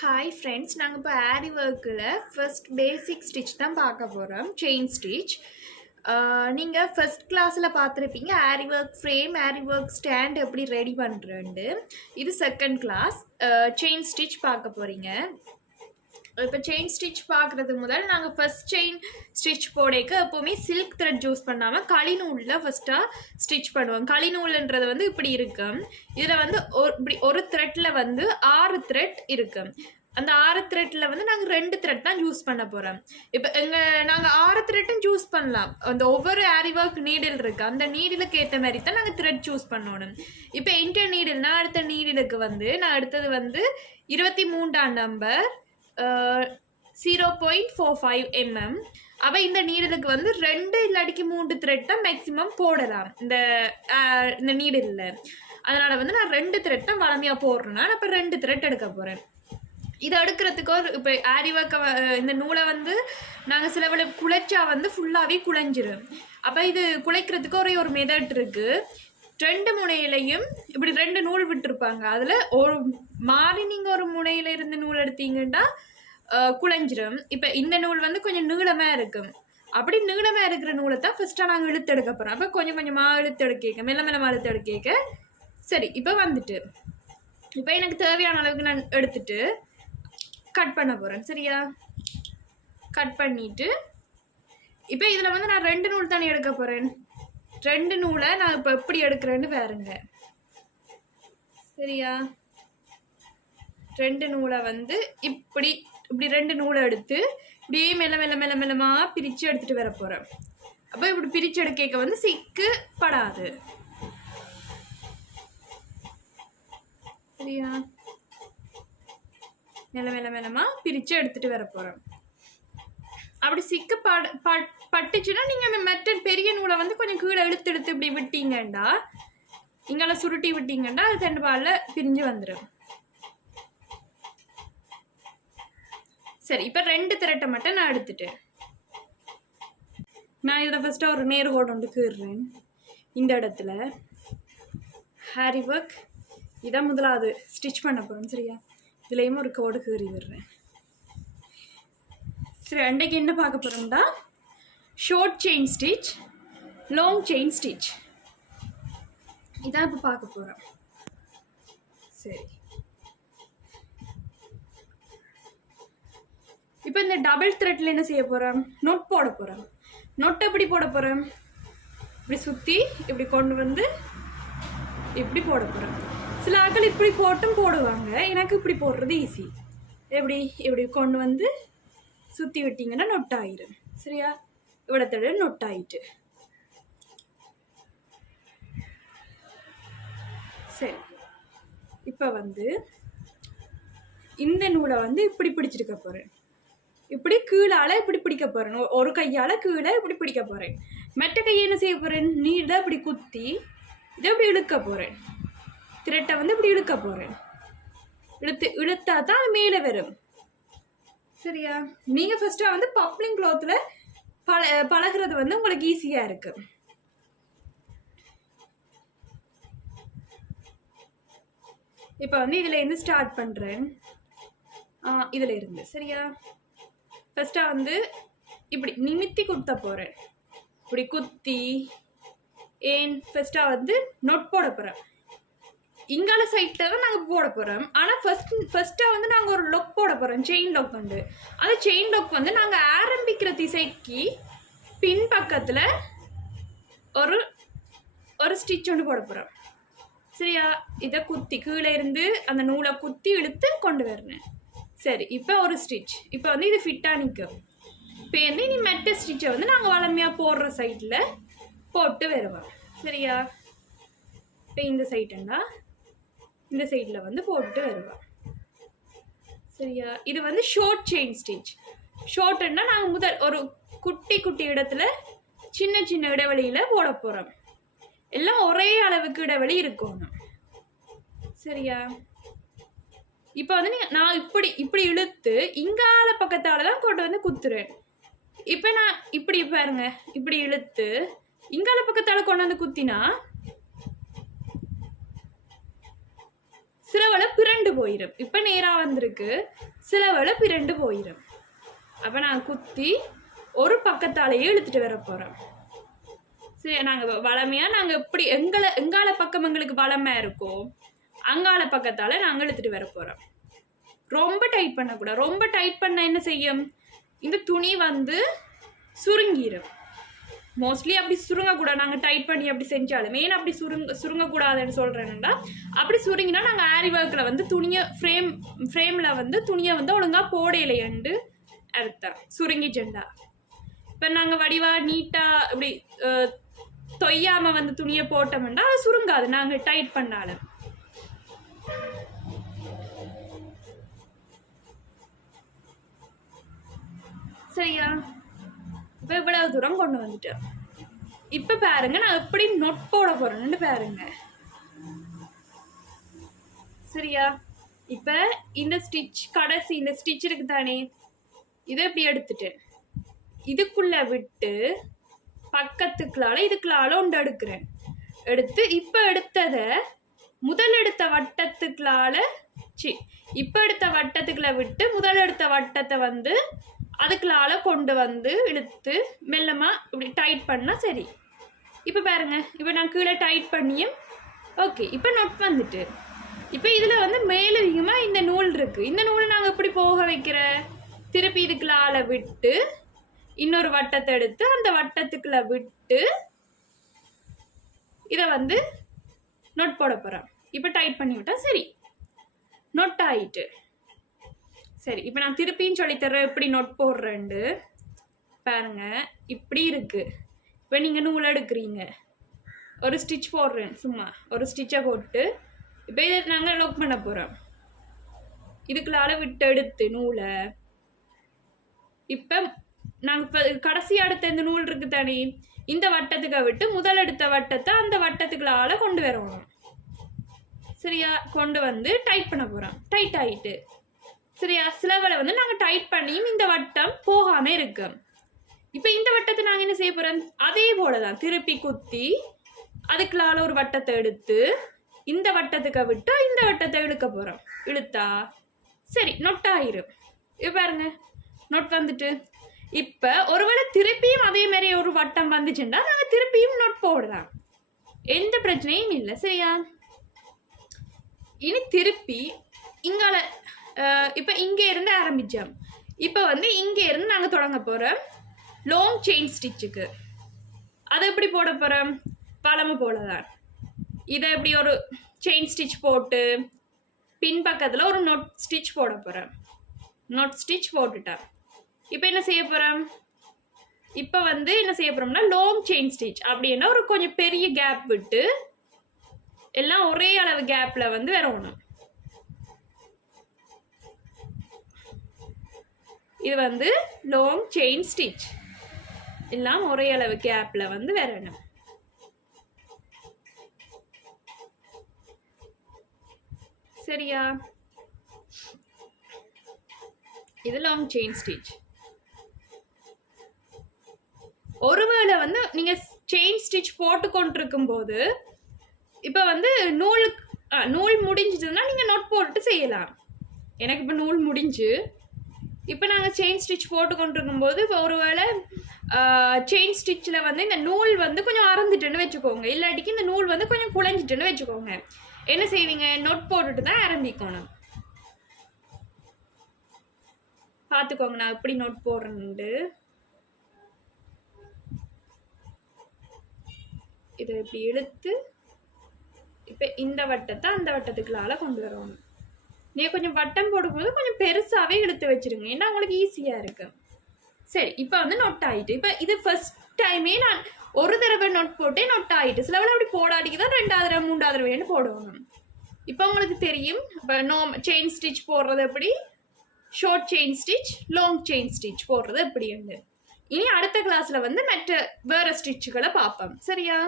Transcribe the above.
Hi friends, நாங்கள் இப்போ ஆரி ஒர்க்கில் ஃபர்ஸ்ட் பேசிக் ஸ்டிச் தான் பார்க்க போகிறோம். Chain stitch. நீங்கள் ஃபர்ஸ்ட் கிளாஸில் பார்த்துருப்பீங்க ஆரி ஒர்க் ஃப்ரேம், ஆரி ஒர்க் ஸ்டாண்ட் எப்படி ரெடி பண்ணுறேன்ட்டு. இது செகண்ட் கிளாஸ். செயின் ஸ்டிச் பார்க்க போகிறீங்க. இப்போ செயின் ஸ்டிச் பார்க்குறது முதல் நாங்கள் ஃபர்ஸ்ட் செயின் ஸ்டிச் போடைக்கு எப்போவுமே சில்க் த்ரெட் யூஸ் பண்ணாமல் களிநூலில் ஃபஸ்ட்டாக ஸ்டிச் பண்ணுவோம். களிநூலுன்றது வந்து இப்படி இருக்கும். இதில் வந்து இப்படி ஒரு த்ரெட்டில் வந்து 6 த்ரெட் இருக்கும். அந்த 6 த்ரெட்டில் வந்து நாங்கள் 2 த்ரெட் தான் யூஸ் பண்ண போகிறோம். இப்போ நாங்கள் 6 த்ரெட்டும் யூஸ் பண்ணலாம். அந்த ஒவ்வொரு ஆரி ஒர்க் நீடில் இருக்குது, அந்த நீடிலுக்கு ஏற்ற மாதிரி தான் நாங்கள் த்ரெட் சூஸ் பண்ணணும். இப்போ இன்டர் நீடில் நான் அடுத்த நீடிலுக்கு வந்து நான் அடுத்தது வந்து 23ஆம் நம்பர் 0.45 mm. அப்போ இந்த நீடலுக்கு வந்து 2 இல்லாட்டிக்கு 3 த்ரெட் தான் மேக்ஸிமம் போடலாம் இந்த நீடலில். அதனால் வந்து நான் 2 த்ரெட் தான் வளமையாக போடுறேன்னா நான் இப்போ 2 த்ரெட் எடுக்க போகிறேன். இதை எடுக்கிறதுக்கு இப்போ ஆரி ஒர்க்கை இந்த நூலை வந்து நாங்கள் சில வேளை குழைச்சா வந்து ஃபுல்லாகவே குழைஞ்சிரும். அப்போ இது குழைக்கிறதுக்கு ஒரு மெத்தட் இருக்குது. 2 முனையிலையும் இப்படி 2 நூல் விட்டுருப்பாங்க. அதில் ஒரு மாறி நீங்கள் ஒரு முனையில் இருந்து நூல் எடுத்தீங்கன்னா குழைஞ்சிரும். இப்போ இந்த நூல் வந்து கொஞ்சம் நீளமாக இருக்கும். அப்படி நீளமாக இருக்கிற நூலை தான் ஃபஸ்ட்டாக நாங்கள் இழுத்து எடுக்க போகிறோம். அப்போ கொஞ்சம் கொஞ்சமாக இழுத்து எடுக்க மெல்ல மெல்லமாக இழுத்து எடுக்க சரி. இப்போ வந்துட்டு இப்போ எனக்கு தேவையான அளவுக்கு நான் எடுத்துட்டு கட் பண்ண போகிறேன். சரியா? கட் பண்ணிவிட்டு இப்போ இதில் வந்து நான் 2 நூல் தானே எடுக்க போகிறேன். 2 நூலை நான் இப்போ எப்படி எடுக்கிறேன்னு பாருங்க. சரியா? 2 நூலை வந்து இப்படி 2 நூலை எடுத்து இப்படியே மெல்லமாக பிரித்து எடுத்துகிட்டு வர போகிறேன். அப்போ இப்படி பிரித்து எடுக்க வந்து சிக்கு படாது. சரியா? மெல்லமாக பிரித்து எடுத்துகிட்டு வர போகிறேன். அப்படி சிக்கு பட்டுச்சுன்னா நீங்கள் மெட்டல் பெரிய நூலை வந்து கொஞ்சம் கீழே இழுத்து இப்படி விட்டீங்கண்டா, இங்கெல்லாம் சுருட்டி விட்டீங்கண்டா அது 2 பாலில் பிரிஞ்சு வந்துடும். சரி, இப்போ 2 த்ரெட்டை மட்டும் நான் எடுத்துட்டேன். நான் இதில் ஃபஸ்ட்டாக ஒரு நேர்கோடு வந்து கீறுறேன். இந்த இடத்துல ஆரி ஒர்க் இதான் முதலாவது ஸ்டிச் பண்ண போகிறேன். சரியா? இதுலேயும் ஒரு கோடு கீறி விடுறேன். சரி, அன்றைக்கு என்ன பார்க்க போகிறோம்டா short chain stitch, long chain stitch இதான் இப்போ பார்க்க போகிறோம். சரி, இப்போ இந்த டபுள் த்ரெட்டில் என்ன செய்ய போகிறோம்? நொட் போட போகிறோம். நொட் எப்படி போட போகிறோம்? இப்படி சுற்றி இப்படி கொண்டு வந்து இப்படி போட போகிறோம். சில ஆட்கள் இப்படி போட்டும் போடுவாங்க. எனக்கு இப்படி போடுறது ஈஸி. இப்படி கொண்டு வந்து சுற்றி விட்டிங்கன்னா நொட் ஆயிடும். சரியா? இவ்வளோத்தோட நொட் ஆயிட்டு. சரி, இப்போ வந்து இந்த நூலை வந்து இப்படி பிடிச்சிருக்க போகிறேன். இப்படி கீழால இப்படி பிடிக்க போகிறேன். ஒரு கையால் கீழே இப்படி பிடிக்க போகிறேன். மற்ற கையை என்ன செய்ய போகிறேன்? நீளை இப்படி குத்தி இதை இப்படி இழுக்க போகிறேன். த்ரெட்டை வந்து இப்படி இழுக்க போகிறேன். இழுத்தா தான் அது மேலே வரும். சரியா? நீங்கள் ஃபஸ்ட்டாக வந்து பப்ளிங் க்ளாத்தில் பழகிறது வந்து உங்களுக்கு ஈஸியாக இருக்கு. இப்போ வந்து இதில் இருந்து ஸ்டார்ட் பண்ணுறேன். இதில் இருந்து. சரியா? ஃபஸ்ட்டாக வந்து இப்படி நிமித்தி குத்த போகிறேன். இப்படி குத்தி ஃபஸ்ட்டாக வந்து நொட் போட போகிறேன். இங்கால சைட்டில் தான் நாங்கள் போட போகிறோம். ஆனால் ஃபஸ்ட்டாக வந்து நாங்கள் ஒரு லொக் போட போகிறோம். செயின் லாக் வந்து அந்த செயின் லாக் வந்து நாங்கள் ஆரம்பிக்கிற திசைக்கு பின் பக்கத்தில் ஒரு ஸ்டிச் ஒன்று போட போகிறோம். சரியா? இதை குத்தி கீழே இருந்து அந்த நூலை குத்தி இழுத்து கொண்டு வரணும். சரி, இப்போ ஒரு ஸ்டிச். இப்போ வந்து இது ஃபிட்டாக நிற்கும். இப்போ வந்து இனி மெட்ட ஸ்டிச்சை வந்து நாங்கள் வளமையாக போடுற சைட்டில் போட்டு வருவோம். சரியா? இப்போ இந்த சைட்டுன்னா இந்த சைடில் வந்து போட்டு வருவோம். சரியா? இது வந்து ஷார்ட் செயின் ஸ்டிச். ஷார்ட்னா நாங்கள் முதல் ஒரு குட்டி இடத்துல சின்ன இடைவெளியில் போட போகிறோம். எல்லாம் ஒரே அளவுக்கு இடைவெளி இருக்கணும். சரியா? இப்போ வந்து நான் இப்படி இழுத்து இங்கால பக்கத்தால் தான் கொண்டு வந்து குத்துறேன். இப்போ நான் இப்படி பாருங்க, இப்படி இழுத்து இங்கால பக்கத்தால் கொண்டு வந்து குத்தினா சிலவளை பிறண்டு போயிடும். இப்போ நேராக வந்திருக்கு, சிலவளை பிறண்டு போயிடும். அப்போ நான் குத்தி ஒரு பக்கத்தாலேயே இழுத்துட்டு வர போகிறோம். சரி, நாங்கள் வளமையாக நாங்கள் எப்படி எங்கால பக்கம் எங்களுக்கு வளமையாக இருக்கோ அங்கால பக்கத்தால் நாங்கள் இழுத்துட்டு வர போகிறோம். ரொம்ப டைட் பண்ணக்கூடாது. ரொம்ப டைட் பண்ண என்ன செய்யும், இந்த துணி வந்து சுருங்கிடும். மோஸ்ட்லி அப்படி சுருங்கக்கூடாது. நாங்கள் டைட் பண்ணி அப்படி செஞ்சாலும் மெயின் அப்படி சுருங்கக்கூடாதுன்னு சொல்கிறேன்னா, அப்படி சுருங்கினா நாங்கள் ஆரி ஒர்க்கில் வந்து துணியை ஃப்ரேமில் வந்து துணியை வந்து ஒழுங்காக போடையிலையண்டு அர்த்தம் சுருங்கிச்செண்டா. இப்போ நாங்கள் வடிவாக நீட்டாக இப்படி தொய்யாமல் வந்து துணியை போட்டோம்னா அது சுருங்காது நாங்கள் டைட் பண்ணாலும். சரியா, இப்போ இவ்வளவு தூரம் கொண்டு வந்துட்டேன். இப்போ பாருங்க நான் எப்படி நொட் போட போறேன்னு பாருங்க. சரியா, இப்போ இந்த ஸ்டிச் கடைசி இந்த ஸ்டிச் இருக்கு தானே, இதை இப்படி எடுத்துட்டேன். இதுக்குள்ள விட்டு பக்கத்துக்குள்ளால இதுக்குள்ளால ஒன்று எடுக்கிறேன். எடுத்து இப்போ எடுத்ததை முதல் எடுத்த வட்டத்துக்குள்ளால இப்போ எடுத்த வட்டத்துக்குள்ள விட்டு முதல் எடுத்த வட்டத்தை வந்து அதுக்குள்ளால கொண்டு வந்து இழுத்து மெல்லமாக இப்படி டைட் பண்ணால் சரி. இப்போ பாருங்க, இப்போ நான் கீழே டைட் பண்ணியும் ஓகே. இப்போ நொட் வந்துட்டு இப்போ இதில் வந்து மேலதிகமாக இந்த நூல் இருக்குது. இந்த நூலை நாங்கள் எப்படி போக வைக்கிற, திருப்பி இதுக்குள்ளால விட்டு இன்னொரு வட்டத்தை எடுத்து அந்த வட்டத்துக்குள்ள விட்டு இதை வந்து நொட் போட போகிறோம். இப்போ டைட் பண்ணி விட்டா சரி, நொட் ஆயிட்டு. சரி, இப்போ நான் திருப்பியும் சொல்லித்தர்றேன் எப்படி நொட் போடுறேன்னு பாருங்க. இப்படி இருக்கு. இப்போ நீங்கள் நூல் எடுக்கிறீங்க, ஒரு ஸ்டிச் போடுறேன், சும்மா ஒரு ஸ்டிச்சை போட்டு இப்போ இதை நாங்கள் லாக் பண்ண போகிறோம். இதுக்குள்ளால விட்டு எடுத்து நூலை இப்போ நாங்கள் கடைசி அடுத்த இந்த நூல் இருக்கு தானே, இந்த வட்டத்துக்கு விட்டு முதல் எடுத்த வட்டத்தை அந்த வட்டத்துக்குள்ளால கொண்டு வரணும். சரியா, கொண்டு வந்து டைட் பண்ண போகிறோம். டைட் ஆகிட்டு சரியா, சிலவளை வந்து நாங்கள் டைட் பண்ணியும் இந்த வட்டம் போகாமல் இருக்கு. இப்போ இந்த வட்டத்தை நாங்கள் என்ன செய்ய போகிறோம், அதே போல தான் திருப்பி குத்தி அதுக்குள்ளால ஒரு வட்டத்தை எடுத்து இந்த வட்டத்துக்கு விட்டு இந்த வட்டத்தை இழுக்க போகிறோம். இழுத்தா சரி நொட் ஆயிரும். இப்போ பாருங்க நொட் வந்துட்டு. இப்போ ஒருவேளை திருப்பியும் அதே மாதிரி ஒரு வட்டம் வந்துச்சுன்னா நாங்கள் திருப்பியும் நொட் போடலாம், எந்த பிரச்சனையும் இல்லை. சரியா, இனி திருப்பி இங்கால இப்போ இங்கே இருந்து ஆரம்பித்தோம். இப்போ வந்து இங்கே இருந்து நாங்கள் தொடங்க போகிறோம் லாங் செயின் ஸ்டிச்சுக்கு. அதை எப்படி போட போகிறோம், பழமை போல தான். இதை எப்படி ஒரு செயின் ஸ்டிச் போட்டு பின்பக்கத்தில் ஒரு நொட் ஸ்டிச் போட போகிறோம். நொட் ஸ்டிச் போட்டுட்டா இப்போ என்ன செய்ய போகிறோம், இப்போ வந்து என்ன செய்ய போகிறோம்னா லாங் செயின் ஸ்டிச் அப்படின்னா ஒரு கொஞ்சம் பெரிய கேப் விட்டு எல்லாம் ஒரே அளவு கேப்பில் வந்து வரணும். இது வந்து லாங் செயின் ஸ்டிச், எல்லாம் ஒரே அளவு கேப்பில் வந்து வரணும். சரியா, இது லாங் செயின் ஸ்டிச். ஒருவேளை வந்து நீங்கள் செயின் ஸ்டிச் போட்டு கொண்டிருக்கும் போது இப்போ வந்து நூல் முடிஞ்சிச்சுன்னா நீங்கள் நொட் போட்டு செய்யலாம். எனக்கு இப்போ நூல் முடிஞ்சு இப்போ நாங்கள் செயின் ஸ்டிச் போட்டு கொண்டிருக்கும் போது இப்போ ஒருவேளை செயின் ஸ்டிச்சில் வந்து இந்த நூல் வந்து கொஞ்சம் அறந்துட்டுன்னு வச்சுக்கோங்க, இல்லாட்டிக்கு இந்த நூல் வந்து கொஞ்சம் குழஞ்சிட்டுன்னு வச்சுக்கோங்க. என்ன செய்வீங்க, நொட் போட்டுட்டு தான் ஆரம்பிக்கணும். பார்த்துக்கோங்க நான் எப்படி நோட் போடுறேன்னு. இதை இப்படி இழுத்து இப்போ இந்த வட்டத்தை அந்த வட்டத்துக்குள்ளால கொண்டு வரணும். நீங்கள் கொஞ்சம் வட்டம் போடும்போது கொஞ்சம் பெருசாகவே இழுத்து வச்சுருங்க, ஏன்னா உங்களுக்கு ஈஸியாக இருக்கு. சரி, இப்போ வந்து நொட் ஆகிட்டு. இப்போ இது ஃபர்ஸ்ட் டைமே நான் ஒரு தடவை நொட் போட்டே நொட் ஆகிட்டு. சிலவளை அப்படி போடாடிக்கு தான் 2வது தடவை 3வது தடவைன்னு போடணும். இப்போ உங்களுக்கு தெரியும் இப்போ செயின் ஸ்டிச் போடுறது எப்படி, short chain stitch, long chain stitch போடுறது எப்படி. இனி அடுத்த கிளாஸில் வந்து வேறு ஸ்டிச்சுகளை பார்ப்போம். சரியா?